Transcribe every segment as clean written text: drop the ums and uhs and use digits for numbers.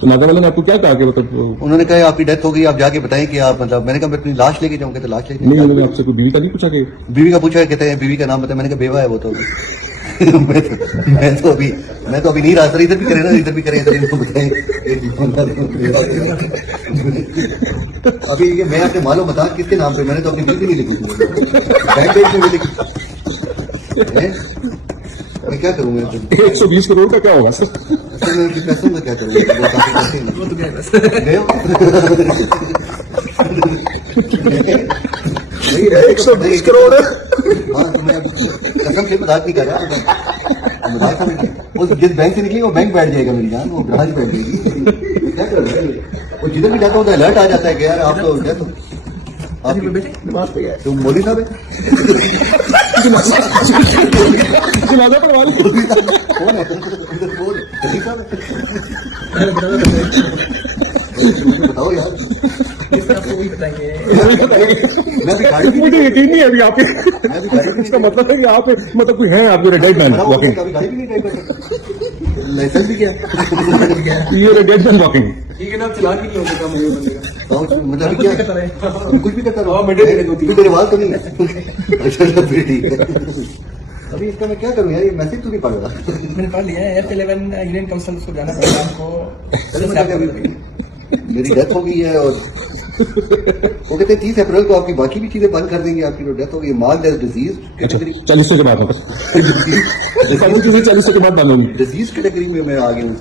तो नागा वाले ने आपको क्या कहा कि मतलब? उन्होंने कहा आपकी डेथ हो गई, आप जाके बताएं कि आप मतलब, मैंने कहा मैं अपनी लाश लेके जाऊँ, कहते लाश लेके नहीं, उन्होंने आपसे कोई बीवी का नहीं पूछा कि? बीवी का पूछा, कहते हैं बीवी का नाम बताया, मैंने कहा बेवा है वो तो। मैं तो अभी नहीं रहा सर, इधर भी करें ना, इधर भी करें, इधर इनको बताएं। अभी ये मैं अपने मालो बता किसके नाम पे, मैंने तो अपनी बिल भी नहीं लिखी, बैंक पेज में भी लिखी। मैं क्या करूँ, मैं 120 करोड़ का क्या होगा सर? मैं उनके पैसों में क्या करूँगा? नहीं 120 करोड़। हाँ तो मैं कसम से मजाक नहीं कर रहा, मजाक समझ, वो जिस बैंक से निकली वो बैंक बैठ जाएगा मेरी जान, वो ग्राहक बैठ जाएगी। क्या कर रहे हैं, वो जिधर भी जाता होता है अलर्ट आ जाता है कि यार आप तो क्या, तो आपकी दिमाग पे गया, तुम मोदी साहब है, जनाजा पढ़वा ली। कौन है मोदी साहब है, बताओ यार, वही बताएंगे। मैं भी गाड़ी भी मुझे यकीन नहीं है अभी आपके, इसका मतलब है कि आप मतलब कोई है आपके डेड मैन वॉकिंग, कभी गाड़ी भी नहीं ड्राइव कर सकता, लाइसेंस भी क्या, ये डेड मैन वॉकिंग। ठीक है ना, चलान भी नहीं होगा काम होगा बंदे का। मतलब कुछ क्या भी करता रहे। कुछ भी करता रहो, मेरे तेरे बाल तो नहीं है। अच्छा फिर ठीक है, अभी इसका मैं क्या करूँ यार, ये मैसेज तो नहीं पढ़ रहा। मैंने पढ़ लिया है, F11 यूनियन काउंसिल को जाना पड़ेगा आपको। मेरी डेथ हो गई है और वो कहते हैं 30 अप्रैल को आपकी बाकी भी चीजें बंद कर देंगे, आपकी जो डेथ हो गई मार्क एज डिजीज कैटेगरी। 40 के बाद वापस 40 के बाद बंद होगी। डिजीज कैटेगरी में मैं आ गया हूँ,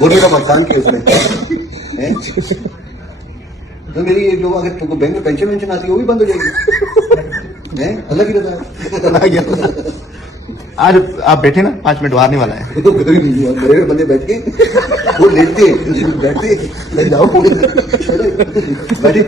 बोलने का पाकिस्तान के उसमें हैं? तो मेरी जो अगर तुमको बैंक में पेंशन वेंशन आती है वो भी बंद हो जाएगी, हैं? अल्लाह की रजा है। आज आप बैठे ना, 5 मिनट आने वाला है। मेरे बंदे बैठ के वो लेटते बैठते जाओ बैठे